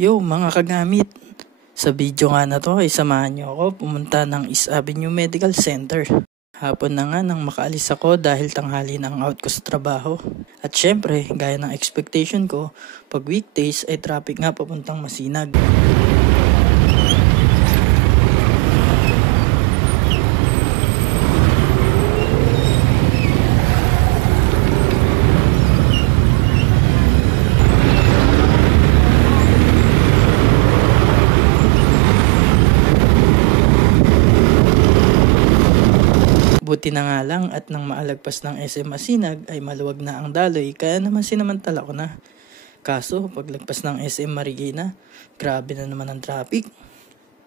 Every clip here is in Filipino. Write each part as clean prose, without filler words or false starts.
Yo mga kagamit, sa video nga na to ay samahan nyo ako pumunta ng East Avenue Medical Center. Hapon na nga nang makaalis ako dahil tanghali na ang out ko sa trabaho. At syempre, gaya ng expectation ko, pag weekdays ay traffic nga papuntang Masinag. Buti na nga lang at nang maalagpas ng SM Masinag ay maluwag na ang daloy kaya naman sinamantala ko na. Kaso paglagpas ng SM Marikina, grabe na naman ang traffic.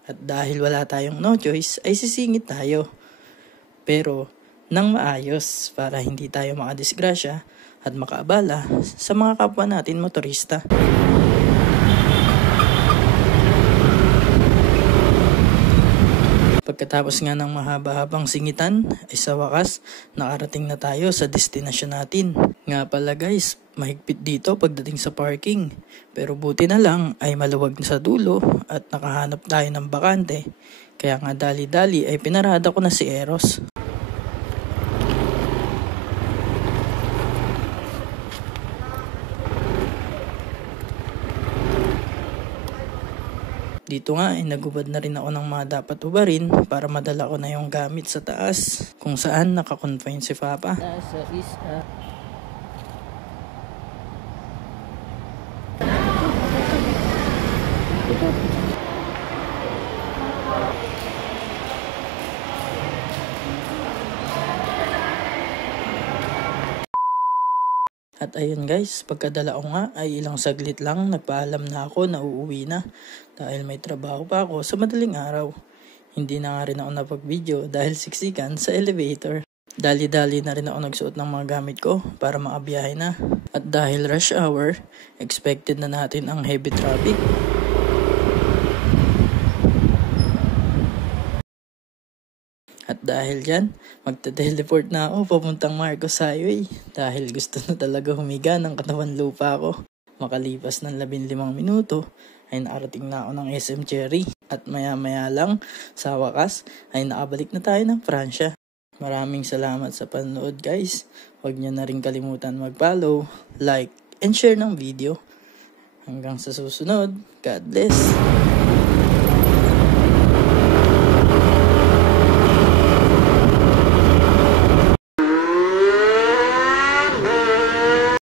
At dahil wala tayong no choice ay sisingit tayo. Pero nang maayos para hindi tayo makadisgrasya at makaabala sa mga kapwa natin motorista. Pagkatapos nga ng mahaba-habang singitan, ay sa wakas, nakarating na tayo sa destinasyon natin. Nga pala guys, mahigpit dito pagdating sa parking. Pero buti na lang ay maluwag na sa dulo at nakahanap tayo ng bakante. Kaya nga dali-dali ay pinarada ko na si Eros. Dito nga ay nagubad na rin ako ng mga dapat ubarin para madala ko na yung gamit sa taas kung saan nakakonfine si Papa. Nasa isa. At ayun guys, pagkadala ko nga ay ilang saglit lang nagpaalam na ako na uuwi na dahil may trabaho pa ako sa madaling araw. Hindi na nga rin ako napag-video dahil siksikan sa elevator. Dali-dali na rin ako nagsuot ng mga gamit ko para makabiyahe na. At dahil rush hour, expected na natin ang heavy traffic. At dahil dyan, magte-teleport na ako papuntang Marcos Highway dahil gusto na talaga humiga ng katawan lupa ko. Makalipas ng 15 minuto ay nakarating na ako ng SM Cherry at maya-maya lang sa wakas ay nakabalik na tayo ng Pransya. Maraming salamat sa panonood guys. Huwag nyo na rin kalimutan mag-follow, like, and share ng video. Hanggang sa susunod, God bless!